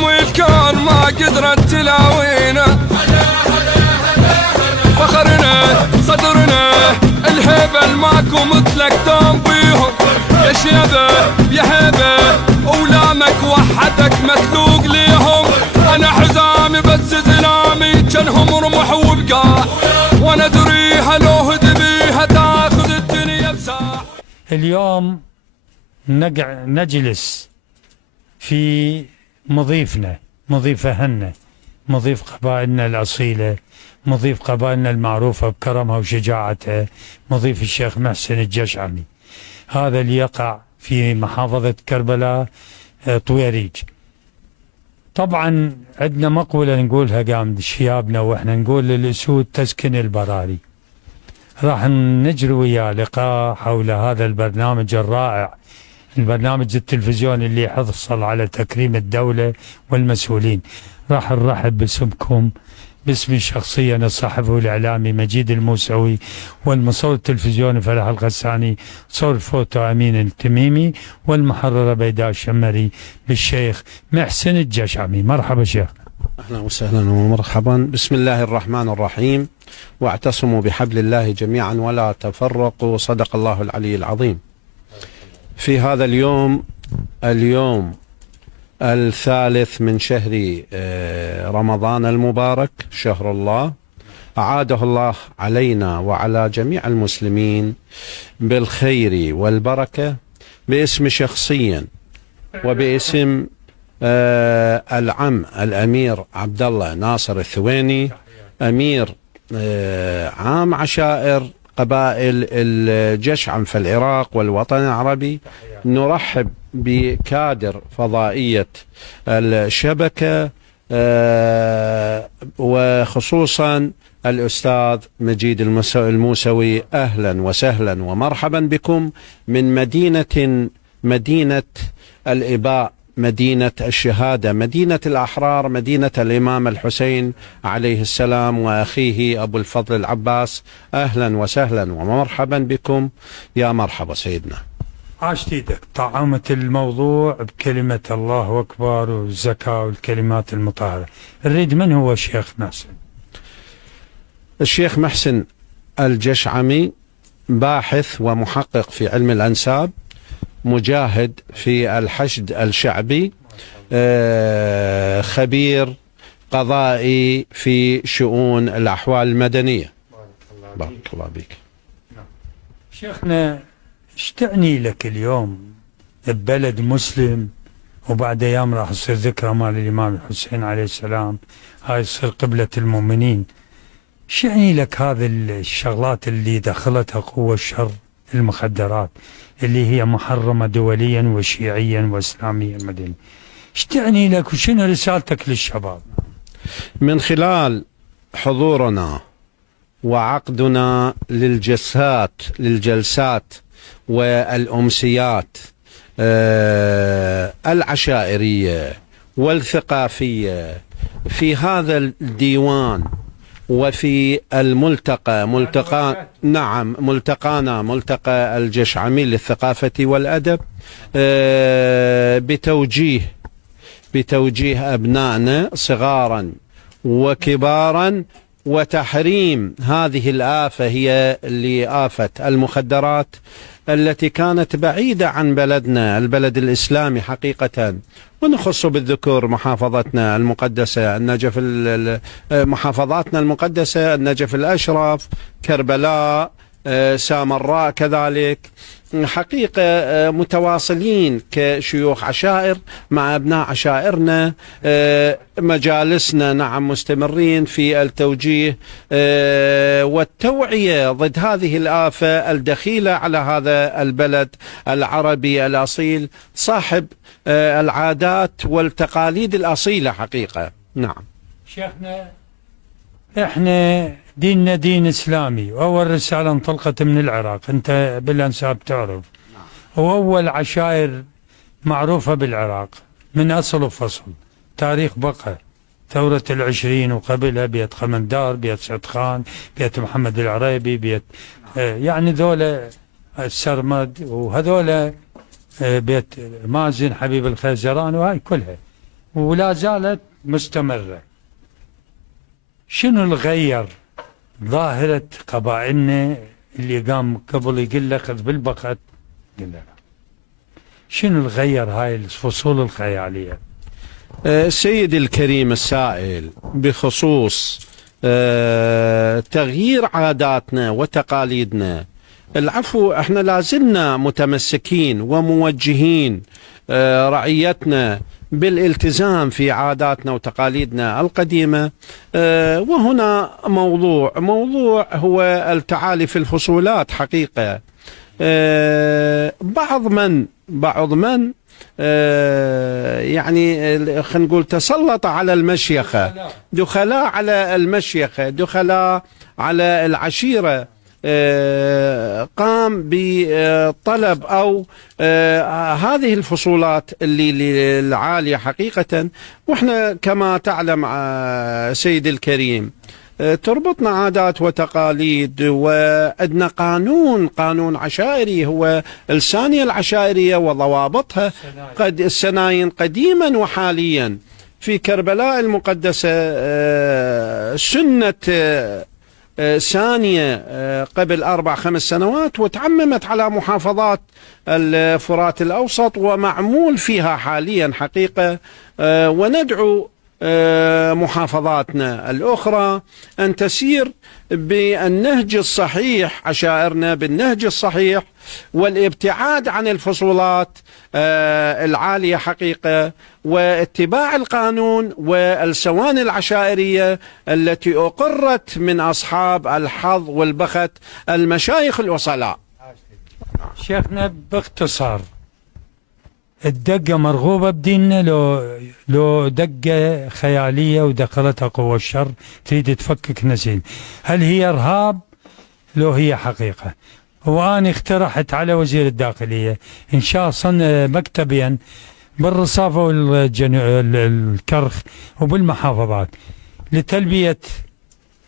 هموم الكون ما قدرت تلاوينا. فخرنا صدرنا الهيبة الماكو مثلك دوم بيهم. يا شيبة يا هيبة ولامك وحدك مخلوق ليهم. انا حزامي بس زلامي جنهم رمح وبقاع، وانا ادريها لو هدبيها تاخذ الدنيا بساع. اليوم نجلس في مضيفنا، مضيف أهلنا، مضيف قبائلنا الأصيلة، مضيف قبائلنا المعروفة بكرمها وشجاعتها، مضيف الشيخ محسن الجشعمي. هذا اللي يقع في محافظة كربلاء طويريج. طبعا عندنا مقولة نقولها قام شيابنا واحنا نقول للأسود تسكن البراري. راح نجري وياه لقاء حول هذا البرنامج الرائع، البرنامج التلفزيوني اللي حصل على تكريم الدولة والمسؤولين. راح نرحب باسمكم، باسمي شخصيا صاحبه الإعلامي مجيد الموسوي، والمصور التلفزيوني فرح الغساني، صور الفوتو أمين التميمي، والمحررة بيداء الشمري، بالشيخ محسن الجشعمي. مرحبا شيخ. أهلا وسهلا ومرحبا. بسم الله الرحمن الرحيم. واعتصموا بحبل الله جميعا ولا تفرقوا، صدق الله العلي العظيم. في هذا اليوم الثالث من شهر رمضان المبارك، شهر الله، أعاده الله علينا وعلى جميع المسلمين بالخير والبركة، باسم شخصيا وباسم العم الأمير عبد الله ناصر الثويني، أمير عام عشائر قبائل الجشعم في العراق والوطن العربي. نرحب بكادر فضائية الشبكة وخصوصا الأستاذ مجيد الموسوي. أهلا وسهلا ومرحبا بكم من مدينة الإباء، مدينة الشهادة، مدينة الأحرار، مدينة الإمام الحسين عليه السلام وأخيه أبو الفضل العباس. أهلا وسهلا ومرحبا بكم. يا مرحبا سيدنا. عاشت ايدك. طعمت الموضوع بكلمة الله أكبر والزكاة والكلمات المطهرة. نريد من هو الشيخ محسن؟ الشيخ محسن الجشعمي باحث ومحقق في علم الأنساب، مجاهد في الحشد الشعبي، خبير قضائي في شؤون الأحوال المدنية. بارك الله بك. شيخنا، ايش تعني لك اليوم ببلد مسلم وبعد ايام راح تصير ذكرى مال الامام الحسين عليه السلام، هاي تصير قبلة المؤمنين. ايش يعني لك هذه الشغلات اللي دخلتها قوة الشر، المخدرات اللي هي محرمة دوليا وشيعيا واسلاميا مدنيا؟ ايش تعني لك وشنو رسالتك للشباب؟ من خلال حضورنا وعقدنا للجلسات والأمسيات العشائرية والثقافية في هذا الديوان وفي ملتقانا ملتقى الجشعمي للثقافة والأدب، بتوجيه أبنائنا صغارا وكبارا، وتحريم هذه الآفة هي اللي آفة المخدرات التي كانت بعيدة عن بلدنا البلد الإسلامي حقيقة. ونخص بالذكر محافظتنا المقدسة النجف، محافظاتنا المقدسة النجف الأشرف، كربلاء، سامراء كذلك. حقيقة متواصلين كشيوخ عشائر مع أبناء عشائرنا، مجالسنا نعم مستمرين في التوجيه والتوعية ضد هذه الآفة الدخيلة على هذا البلد العربي الأصيل صاحب العادات والتقاليد الأصيلة حقيقة. نعم شيخنا، احنا ديننا دين إسلامي، وأول رسالة انطلقت من العراق، أنت بالأنساب تعرف. وأول عشائر معروفة بالعراق من أصل وفصل، تاريخ بقى ثورة العشرين وقبلها بيت خمندار، بيت سعد خان، بيت محمد العريبي، بيت يعني ذولا السرمد، وهذولا بيت مازن حبيب الخيزران، وهاي كلها ولا زالت مستمرة. شنو الغير ظاهرة قبائلنا اللي قام قبل يقول لك خذ بالبخت؟ قل له شنو الغير هاي الفصول الخيالية؟ سيدي الكريم السائل، بخصوص تغيير عاداتنا وتقاليدنا، العفو، احنا لازلنا متمسكين وموجهين رعيتنا بالالتزام في عاداتنا وتقاليدنا القديمة. وهنا موضوع هو التعالي في الفصولات حقيقة. بعض من يعني خلينا نقول تسلط على المشيخة، دخلاء على المشيخة، دخلاء على العشيرة، قام بطلب أو هذه الفصولات اللي العالية حقيقة. وإحنا كما تعلم سيدي الكريم تربطنا عادات وتقاليد، وعندنا قانون عشائري هو الثانية العشائرية وضوابطها، قد السناين قديما وحاليا. في كربلاء المقدسة سنة ثانية قبل 4-5 سنوات، وتعممت على محافظات الفرات الأوسط ومعمول فيها حاليا حقيقة. وندعو محافظاتنا الأخرى أن تسير بالنهج الصحيح، عشائرنا بالنهج الصحيح، والابتعاد عن الفصولات العالية حقيقة، واتباع القانون والسواني العشائرية التي أقرت من أصحاب الحظ والبخت المشايخ الوصلاء. شيخنا باختصار، الدقة مرغوبة بديننا لو دقة خيالية ودخلتها قوى الشر تريد تفكك نسيل؟ هل هي إرهاب لو هي حقيقة؟ وأنا اقترحت على وزير الداخلية إن شاء مكتبيا بالرصافة والكرخ وبالمحافظات لتلبية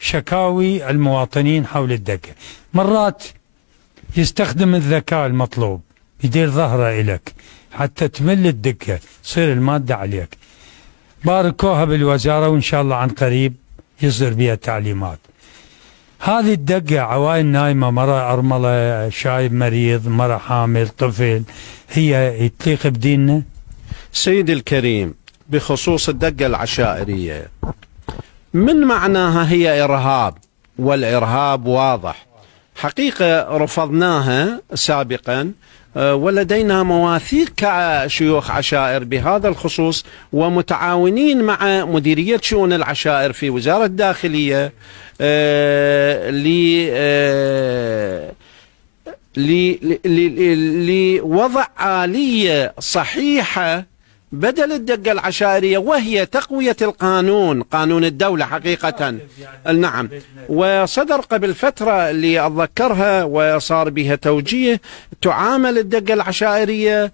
شكاوي المواطنين حول الدقة. مرات يستخدم الذكاء المطلوب، يدير ظهره إلك حتى تمل الدقة، تصير المادة عليك. باركوها بالوزارة وإن شاء الله عن قريب يصدر بها تعليمات. هذه الدقة عوائل نايمة، مرة أرملة، شايب مريض، مرة حامل، طفل، هي تليق بديننا؟ سيدي الكريم، بخصوص الدقة العشائرية، من معناها هي إرهاب، والإرهاب واضح حقيقة، رفضناها سابقا، ولدينا مواثيق كشيوخ عشائر بهذا الخصوص، ومتعاونين مع مديرية شؤون العشائر في وزارة الداخلية لوضع آلية صحيحة بدل الدقة العشائرية، وهي تقوية القانون، قانون الدولة حقيقة. نعم، وصدر قبل فترة اللي أتذكرها وصار بها توجيه، تعامل الدقة العشائرية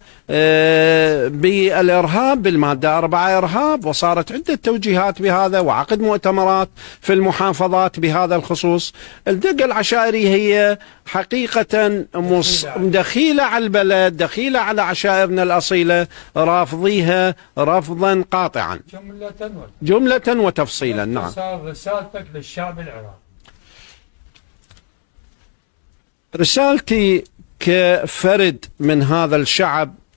بالإرهاب، بالمادة 4 إرهاب، وصارت عدة توجيهات بهذا وعقد مؤتمرات في المحافظات بهذا الخصوص. الدقة العشائرية هي حقيقة دخيلة على البلد، دخيلة على عشائرنا الأصيلة، رافضيها رفضا قاطعا جملة وتفصيلا. نعم. رسالتك للشعب العراقي. رسالتي كفرد من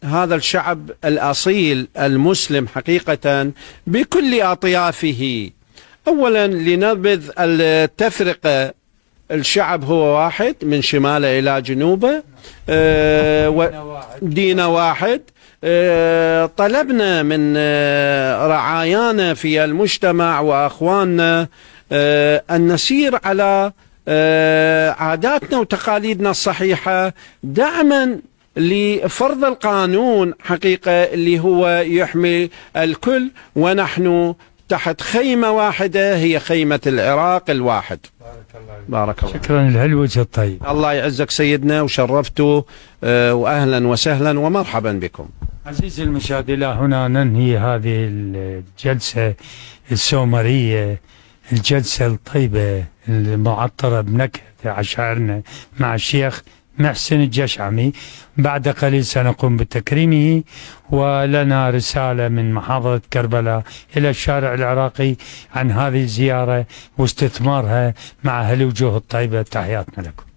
هذا الشعب الأصيل المسلم حقيقة بكل أطيافه، أولا لنبذ التفرقة، الشعب هو واحد من شماله إلى جنوبه، دين واحد. طلبنا من رعايانا في المجتمع وأخواننا أن نسير على عاداتنا وتقاليدنا الصحيحة، دعما لفرض القانون حقيقة اللي هو يحمي الكل، ونحن تحت خيمة واحدة هي خيمة العراق الواحد. بارك الله. شكرا لهالوجه الطيب. الله يعزك سيدنا، وشرفتوا، وأهلا وسهلا ومرحبا بكم. عزيزي المشاهد، إلى هنا ننهي هذه الجلسة السومرية، الجلسة الطيبة المعطرة بنكهة عشائرنا مع الشيخ محسن الجشعمي. بعد قليل سنقوم بتكريمه، ولنا رسالة من محافظة كربلاء إلى الشارع العراقي عن هذه الزيارة واستثمارها مع هالوجوه الطيبة. تحياتنا لكم.